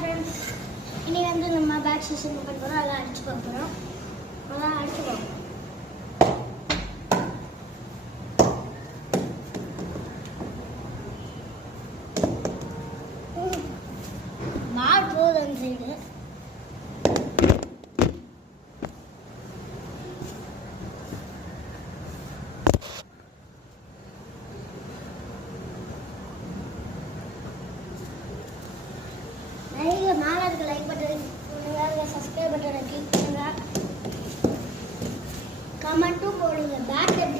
Friends, இனி வந்து நம்ம பேக் செஷன் பண்ண போகிறோம். அதெல்லாம் அடிச்சு பார்க்க போகிறோம். அதெல்லாம் அடிச்சு பார்ப்போம். மார் போகுது அந்த சைடு. மேலே இருக்க லைக் பட்டன் பண்ணுங்க, சப்ஸ்கிரைப் பட்டனை கிளிக் பண்ணுங்க, கமெண்ட்டும் போடுங்க. பேட் எப்படி